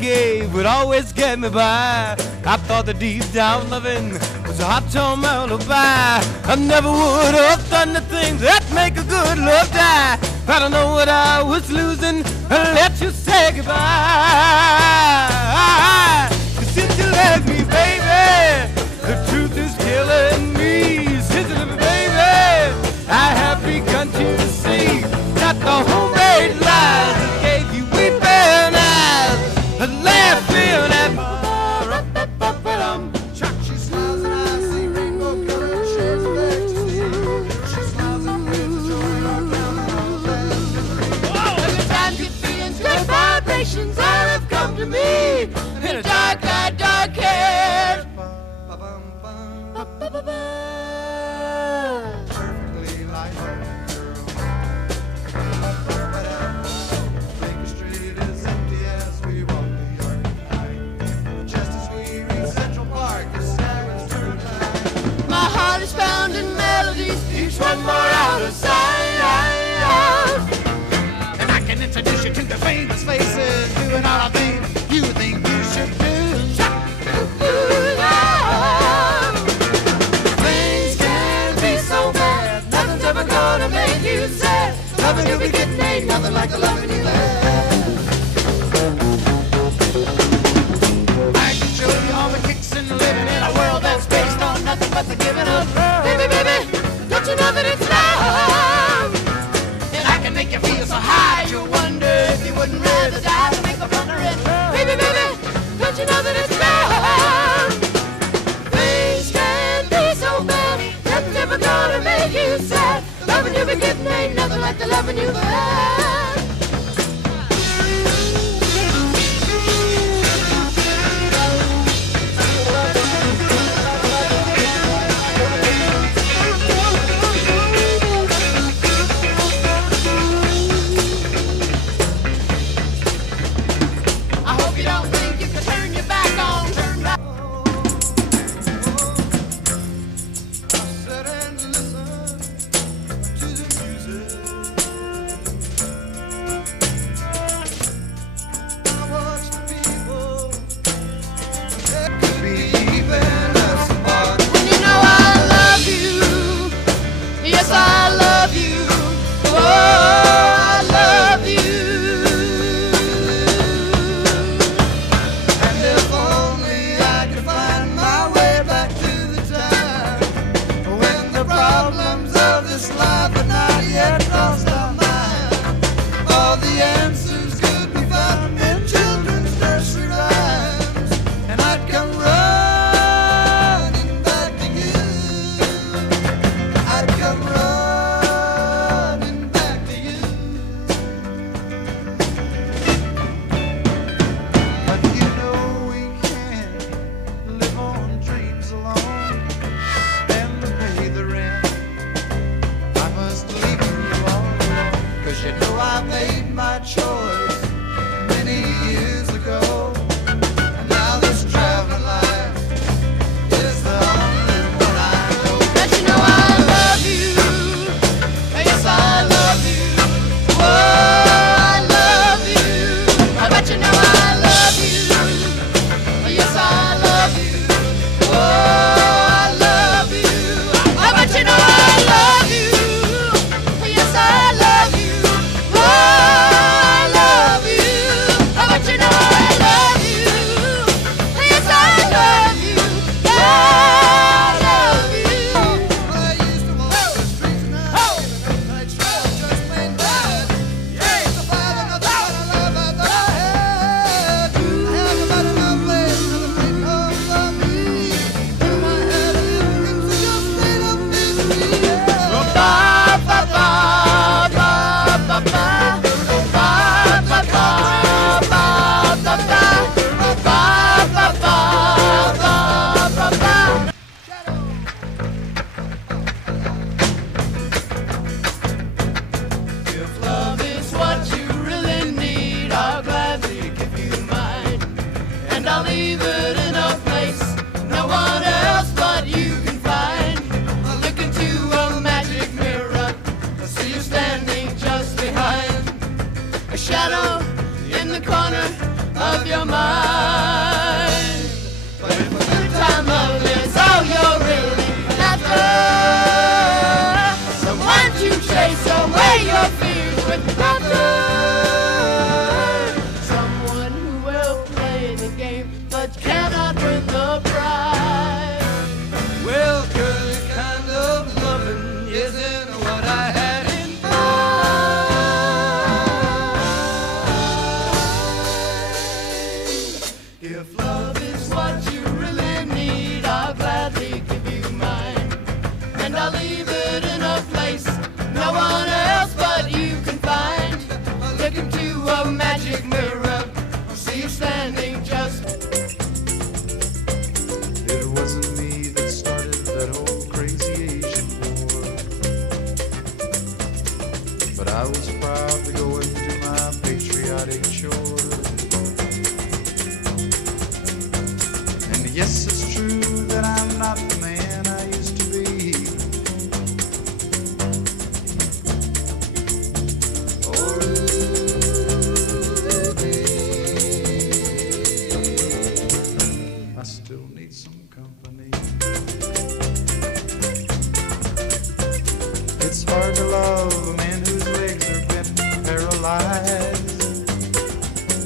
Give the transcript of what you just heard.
gave would always get me by. I thought that deep down loving was a hot tone alibi. I never would have done the things that make a good love die. I don't know what I was losing, I let you say goodbye. 'Cause since you left me, baby, the truth is killing me. Since you left me, baby, I have begun to see that the homemade lies that gave you weeping eyes, laughing at me. She smiles and I see rainbow colored shades of ecstasy. She smiles and with joy I count all the days. Every time you feel good vibrations all have come to me in a dark-eyed, dark-haired. Perfectly like a girl. Baker Street is empty as we walk New York tonight. Just as we reach Central Park, the sirens turn light. My heart is found in melodies, each one more out of sight. And I can introduce you to the famous faces doing all the things you think you should do. Things can be so bad, nothing's ever gonna make you sad. Loving you be getting ain't nothing like the loving you had. I can show you all the kicks and living in a world that's based on nothing but the giving of. Baby, baby, don't you know that it's love? And I can make you feel so high you wonder if you wouldn't rather die than make a blunder in. Baby, baby, don't you know that it's love? Things can be so bad, nothing's ever gonna make you sad. Loving you be getting ain't nothing like the loving you had. I hope you don't think you can turn your back on, turn back. Sit and listen to the music. I watch the people leaving us apart. When you know I love you, yes I love you, oh I love you. And if only I could find my way back to the time when the problems of this life are not yet lost our mind. All the answers could be found in children's nursery rhymes, and I'd come running back to you. I'd come running back to you. But you know we can't live on dreams alone. And to pay the rent, I must leave you all alone. 'Cause you know I made my choice many years ago. And now this traveling life is the only one I know. Don't you know I love you, yes I love you, oh I love you. I bet you know I love you, yes I love you, oh I love you. I bet you know I love you, yes I love you, oh I love you. I bet you know I love you, yes I love you, I love you. Well, I used to walk the streets and I trail just plain bad. Ain't the fight or nothing but a love I thought I had. I haven't got enough ways to the thing of me. In my head, it's just made of misery. Ba ba ba ba ba ba ba ba ba ba ba ba ba ba ba ba. If love is what you really need, I'll gladly give you mine, and I'll leave it in a place no one else but you can find. I'll look into a magic mirror, I see you standing just behind, a shadow in the corner of your mind. If love is what you really need, I'll gladly give you mine. And I'll leave it in a place no one else but you can find. Look into a magic mirror, see you standing just. It wasn't me that started that whole crazy Asian war, but I was proud to go and do my patriotic chore. And yes, it's true that I'm not the man I used to be. Oh, I still need some company. It's hard to love a man whose legs are bent and paralyzed.